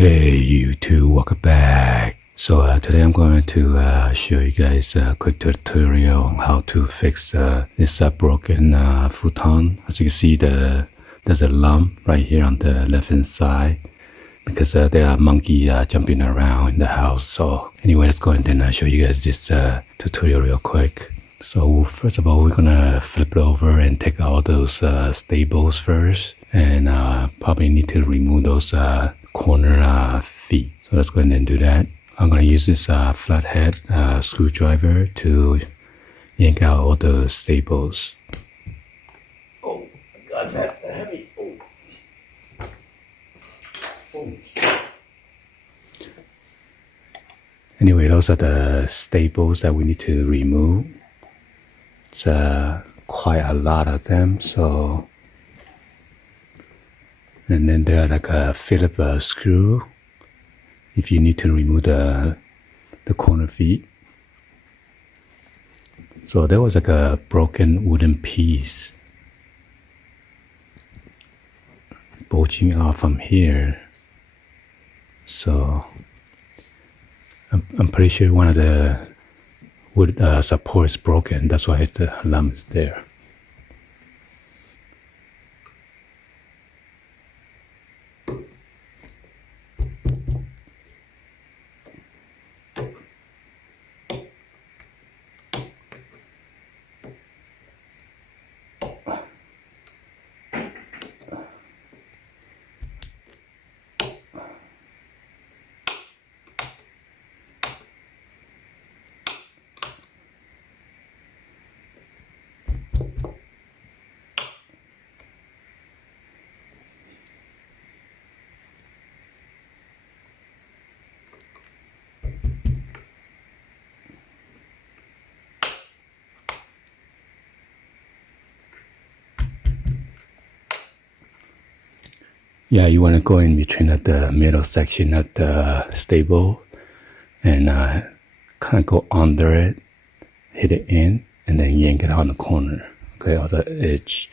Hey YouTube, welcome back. So today I'm going to show you guys a quick tutorial on how to fix this broken futon. As you can see, there's a lump right here on the left hand side because there are monkeys jumping around in the house. So anyway, let's go ahead and show you guys this tutorial real quick. So first of all, we're gonna flip it over and take out those staples first, and probably need to remove those corner feet. So let's go ahead and do that. I'm gonna use this flathead screwdriver to yank out all the staples. Oh my God, is that heavy? Oh. Anyway, those are the staples that we need to remove. It's quite a lot of them, so. And then there are like a Phillips screw if you need to remove the corner feet. So there was like a broken wooden piece bulging out from here. So I'm pretty sure one of the wood support is broken. That's why the lump is there. Yeah, you want to go in between at the middle section of the stable and kind of go under it, hit it in, and then yank it on the corner, okay, or the edge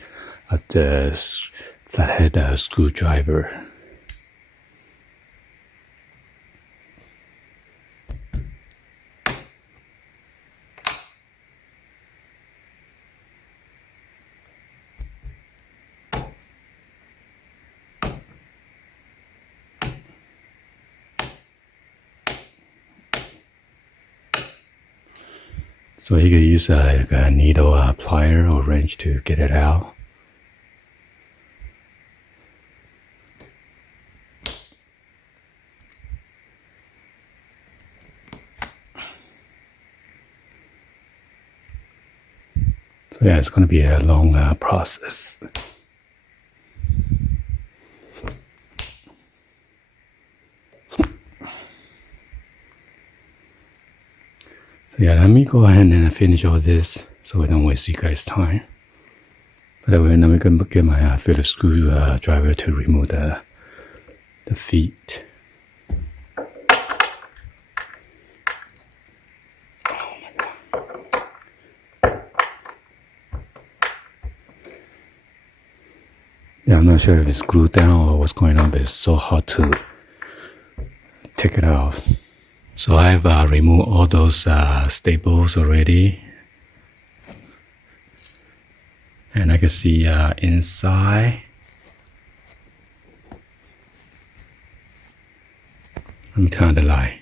of the flathead screwdriver. So you can use like a needle plier or wrench to get it out. So yeah, it's going to be a long process. So yeah, let me go ahead and finish all this so I don't waste you guys' time. But anyway, let me go get my Phillips screwdriver to remove the feet. Yeah, I'm not sure if it's glued down or what's going on, but it's so hard to take it off. So I've removed all those staples already. And I can see inside. Let me turn on the light.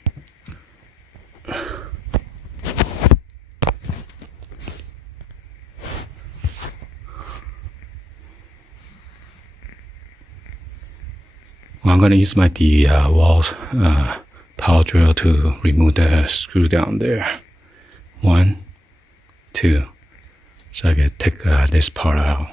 Well, I'm going to use my DeWalt power drill to remove the screw down there. 1, 2. So I can take this part out.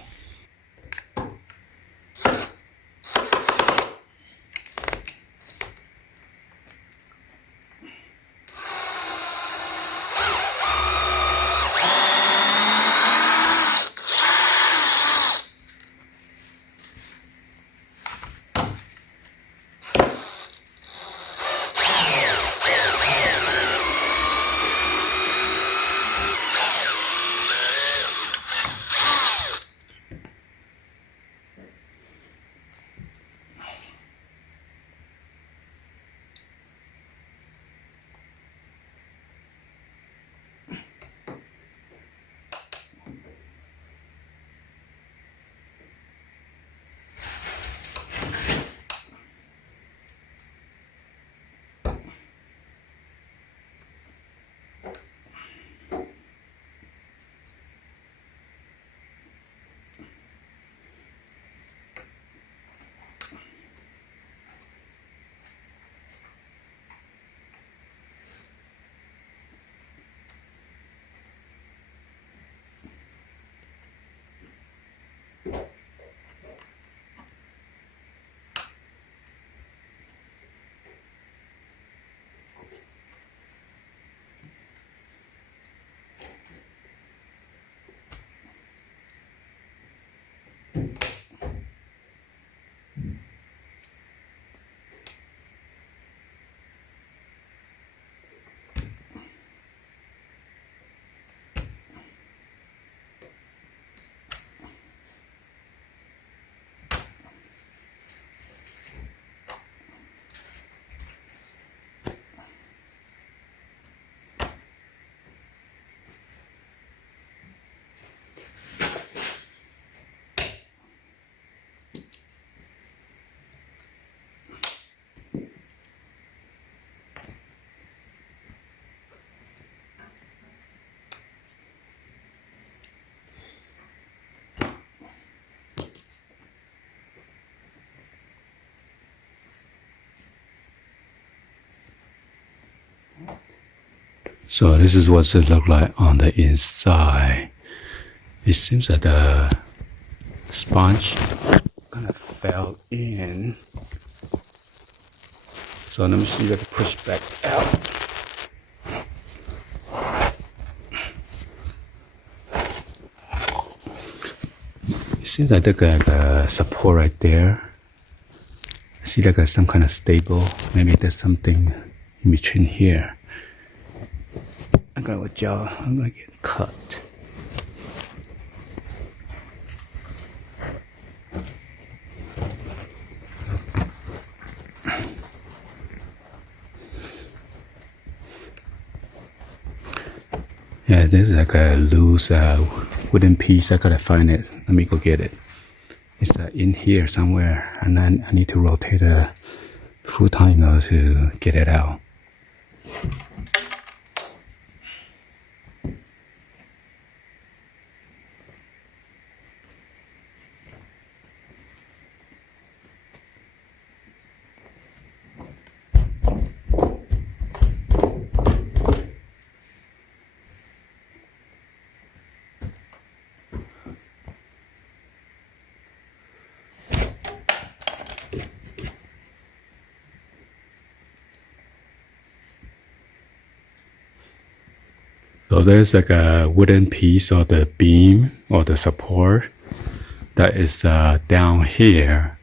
So this is what it looks like on the inside. It seems that the sponge kind of fell in. So let me see if I can push back out. It seems like there's like a support right there. I see like some kind of stable. Maybe there's something in between here. I'm gonna get cut. Yeah, this is like a loose wooden piece. I gotta find it. Let me go get it. It's in here somewhere, and then I need to rotate the futon in order to get it out. So there's like a wooden piece or the beam or the support that is down here.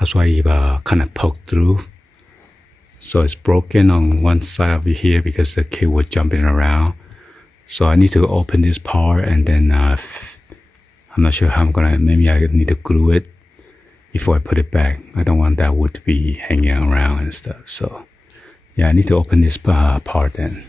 That's why it kind of poked through. So it's broken on one side over here because the kid was jumping around. So I need to open this part, and then I'm not sure how I'm gonna, maybe I need to glue it before I put it back. I don't want that wood to be hanging around and stuff. So yeah, I need to open this part then.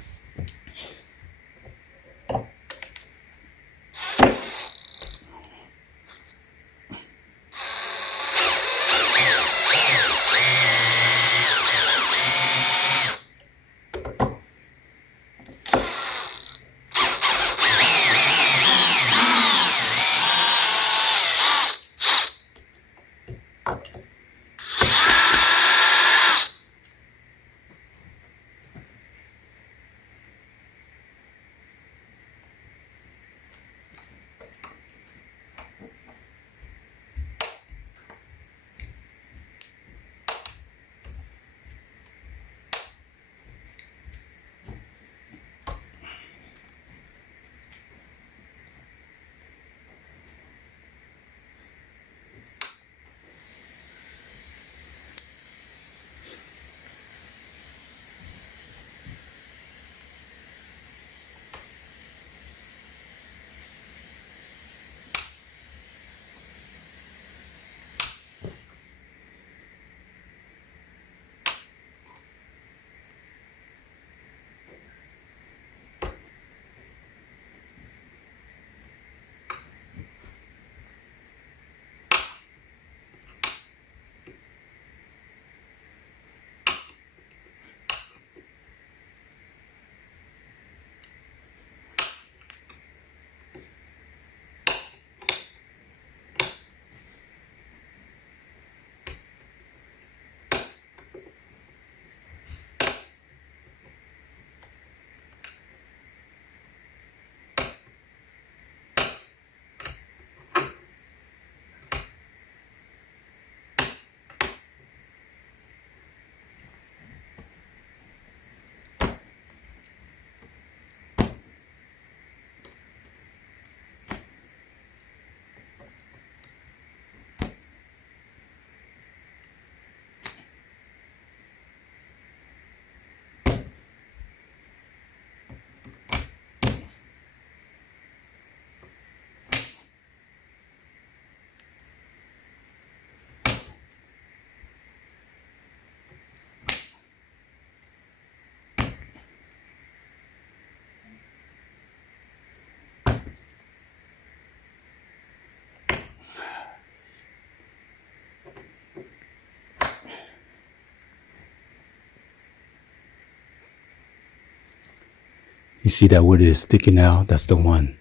You see that wood is sticking out? That's the one.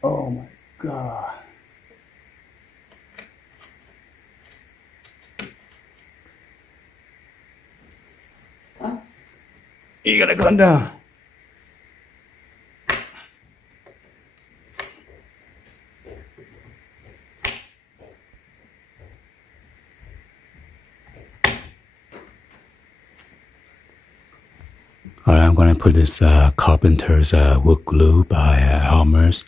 Oh my God. Huh? You gotta calm down. Alright, I'm gonna put this Carpenter's wood glue by Elmer's.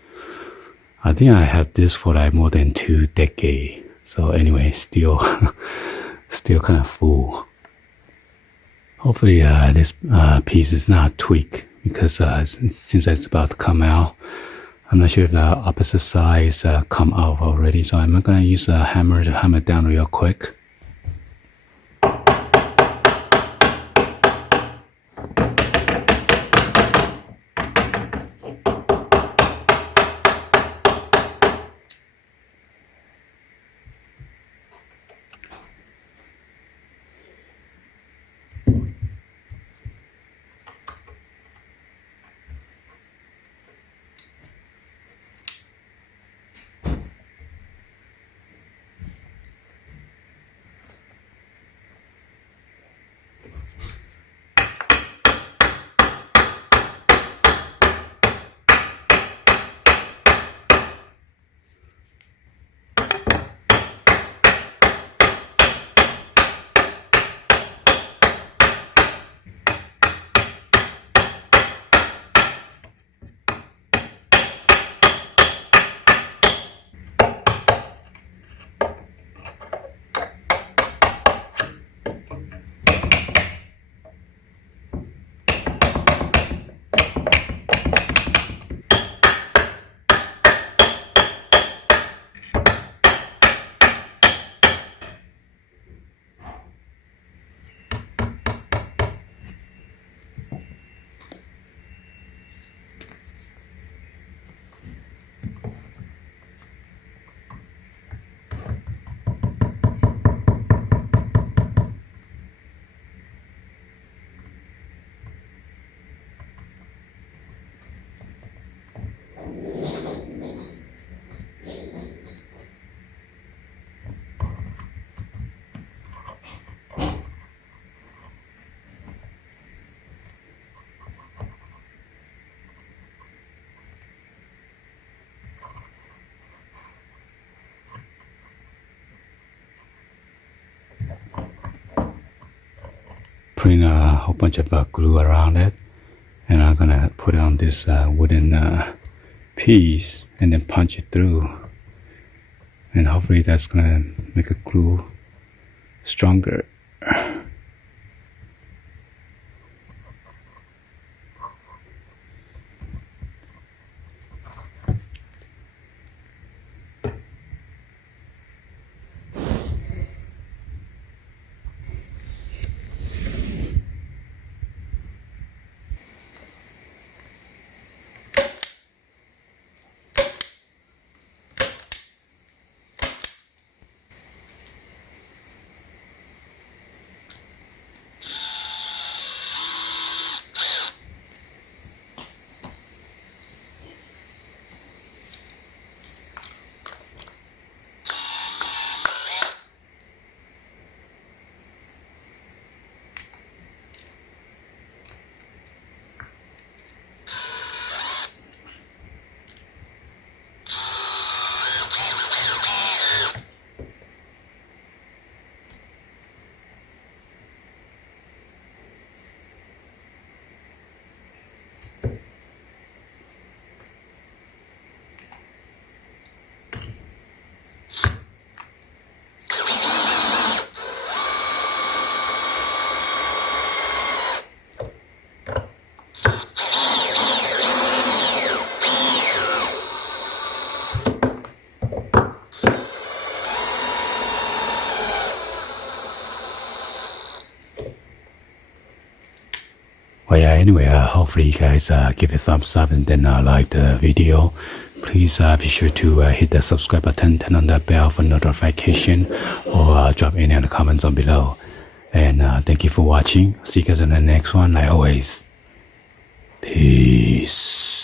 I think I have this for like more than 2 decades. So anyway, still kind of full. Hopefully this piece is not tweaked because it seems like it's about to come out. I'm not sure if the opposite side is come out already, so I'm gonna use a hammer to hammer it down real quick. Putting a whole bunch of glue around it, and I'm gonna put it on this wooden piece and then punch it through, and hopefully that's gonna make the glue stronger. Well, yeah, anyway, hopefully you guys give it a thumbs up and then like the video. Please be sure to hit the subscribe button, turn on the bell for notification, or drop any other comments on below. And thank you for watching. See you guys in the next one, like always. Peace.